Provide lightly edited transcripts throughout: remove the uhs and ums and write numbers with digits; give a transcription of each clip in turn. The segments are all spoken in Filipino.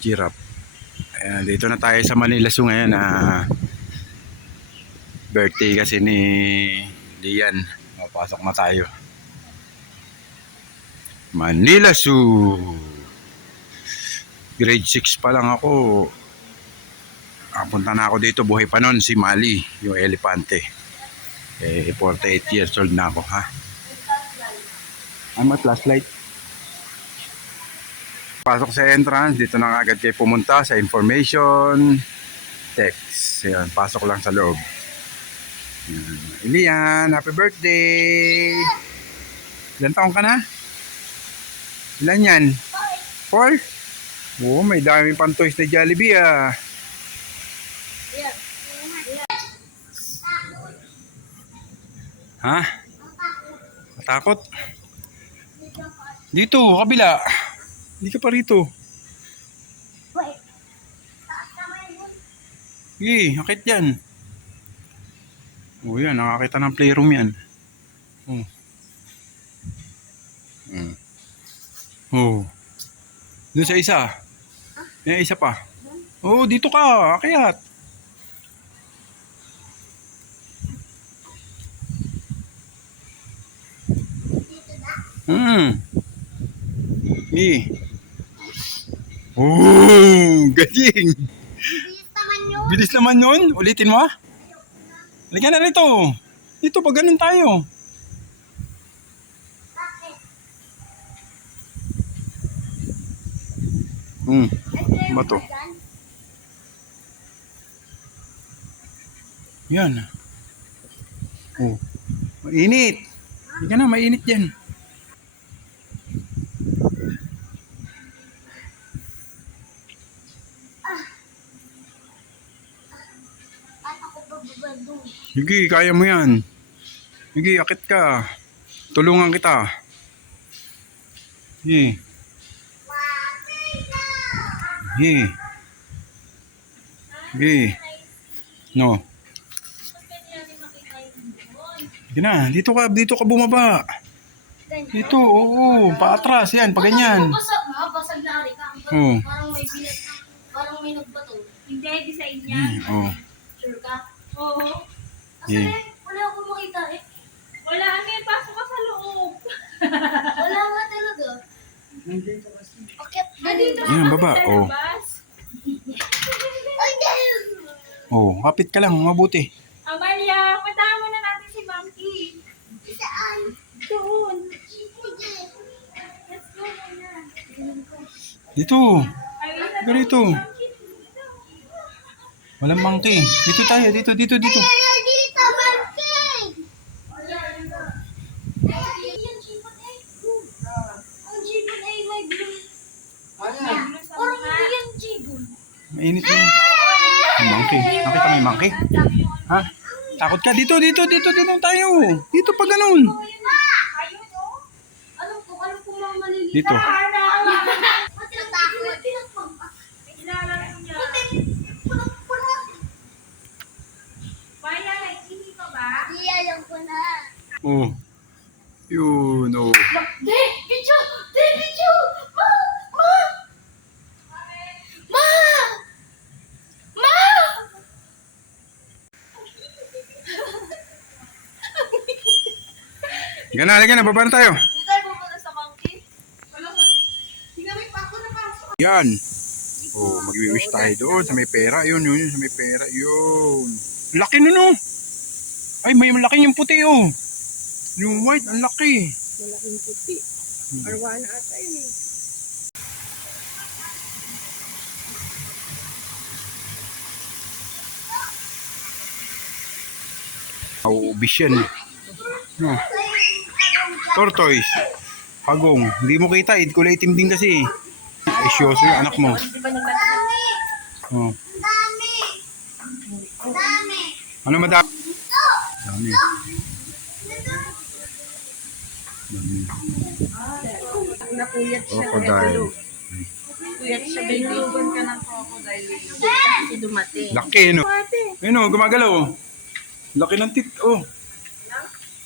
Giraffe. Ayan, dito na tayo sa Manila Zoo ngayon. Birthday kasi ni Lian. Pasok na tayo. Manila Zoo. Grade 6 pa lang ako. Punta na ako dito. Buhay pa nun si Mali, yung elepante. 48 years old na ako, ha? Ano flashlight? Pasok sa entrance, dito na agad kayo pumunta sa information text. Ayan, pasok lang sa loob. Ilian, happy birthday! Ilan taong ka na? Ilan yan? 4? Oo, may dami pang toys na Jollibee ah. Ha? Matakot? Dito, kabila. Hindi ka pa rito. Sige, akit yan. Yan, nakakita ng playroom yan. Doon sa isa. May isa pa. Dito ka, akyat. Galing. Bilis naman yun. Ulitin mo. Halika na rito. Dito pag ganun tayo. Ba to? Yan. Mainit. Halika na, mainit yan. Sige, kaya mo yan. Sige, akit ka. Tulungan kita. Sige. Sige. Sige. No. Sige na, dito ka bumaba. Dito, oo, paatras yan, pa ganyan. Basag na ari ka. Parang may nagbato. Hindi, design niya. Sure ka? Oo. Wala akong makita eh. Wala nga, pasok ka sa loob. Wala nga talaga. Nandito ka. Yan, baba. Kapit ka lang, mabuti. Amalia, puntahan muna natin si Monkey. Saan? Doon. Let's go muna. Dito. Dito. Walang monkey. Dito tayo, dito. Dito, Monkey! Ang jibon ay may blue. Parang hindi yung jibon. Mainit yun. Monkey. Nakita mo yung monkey? Ha? Takot ka? Dito tayo. Dito pa ganun. Alam ko lang maliliit. Dito. Yun, Video! Ma! Halika na, baba na tayo. Hindi tayo pumunta sa monkey? Wala nga. Hinamit pa ako na pasok. Yan. Mag-wish tayo doon sa may pera. Yun, sa may pera. Yun. Laki nun, oh. Ay, may malaki yung puti, oh. Yung white, ang laki. Malaking puti. Arwana ata yun eh. Ubis yan. No. Tortoise. Hagong. Hindi mo kita, kulay itim din kasi. Isyoso yung anak mo. Ang dami! Ano madami? Dami. Napuyat siya. Crocodile. Puyat siya. Binulugan ka ng crocodile. Kasi dumating. Laki, no? Ayun, gumagalaw. Laki ng tit, oh.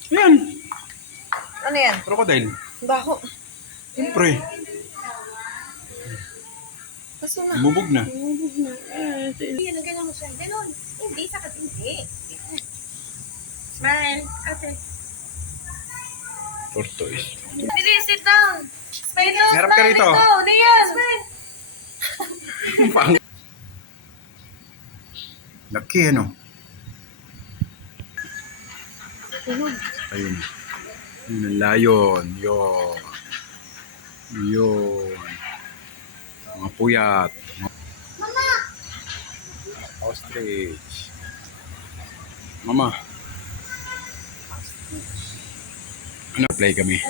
Ayan. Ano yan? Crocodile. Bako. Siyempre. Kaso na. Bubog na. Bubog na. Hindi, nagano mo siya. Ganon. Hindi, sakit hindi. Smile. Ate. Tortoise. Bilis, sit down. Smile down. Harap ka rito. Ano yan? Smile. Pang- Laki ano? Ayun. Yun ang layon. Yun. Yun. Mga puyat. Mama! Ostrich. Mama. Ano? Play kami.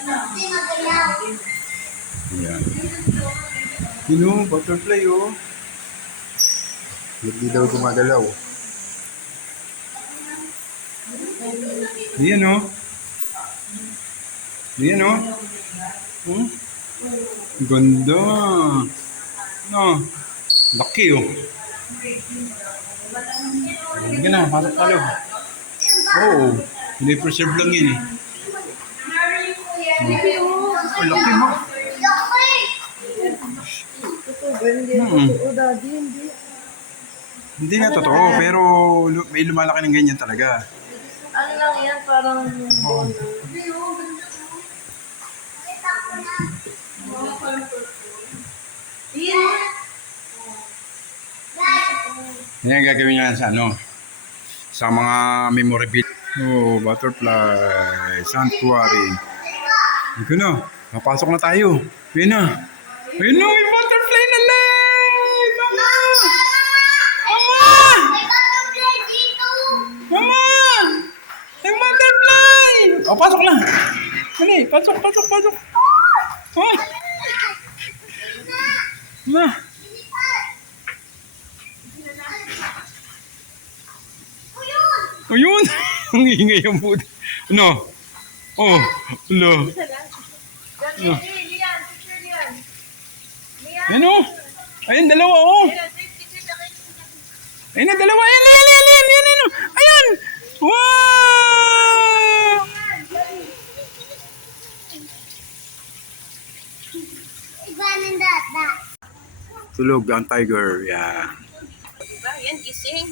Ayan. Yun o, butterfly o. Hindi daw gumagalaw. Ayan o. Ayan o. Hmm? Ganda. No. Laki o. Hindi na, pasok talo. Oo. Hindi-preserve lang yun eh. Oh, laki mo. Daddy, hindi. Hindi na totoo, pero may lumalaki ng ganyan talaga. Ano lang yan, parang Oo. Yan ang gagawin niya sa ano, sa mga memorabilia. Oh, butterfly, sanctuary. Ito na, napasok na tayo. Ayun na. Ayun na, may butterfly na live! Mama! Mama! Mama! May butterfly! Oh, pasok na. Dali, pasok. Oh! Ma! Oh, yun! Ang ingay yung puto. Ano? Oh, ano? Ano? Ano? Ayun, dalawa, oh! Ayun na, dalawa! Ayan! Ayan! Wow! Tulog ang tiger, yan. Diba? Yan, gising.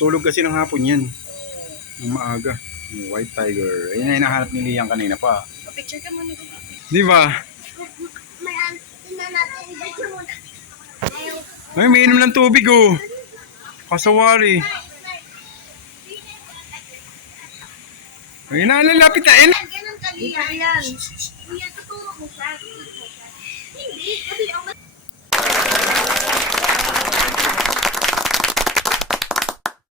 Tulog kasi ng hapon yan. Ng maaga. Yung white tiger. Ayun na hinahanap ni Liam kanina pa. Picture ka muna. Di ba? Ay, may inom ng tubig oh. Kasawari. Ay, nalalapit na. Ganun kaliyan. Kuya, tuturo mo siya. Hindi, kasi ang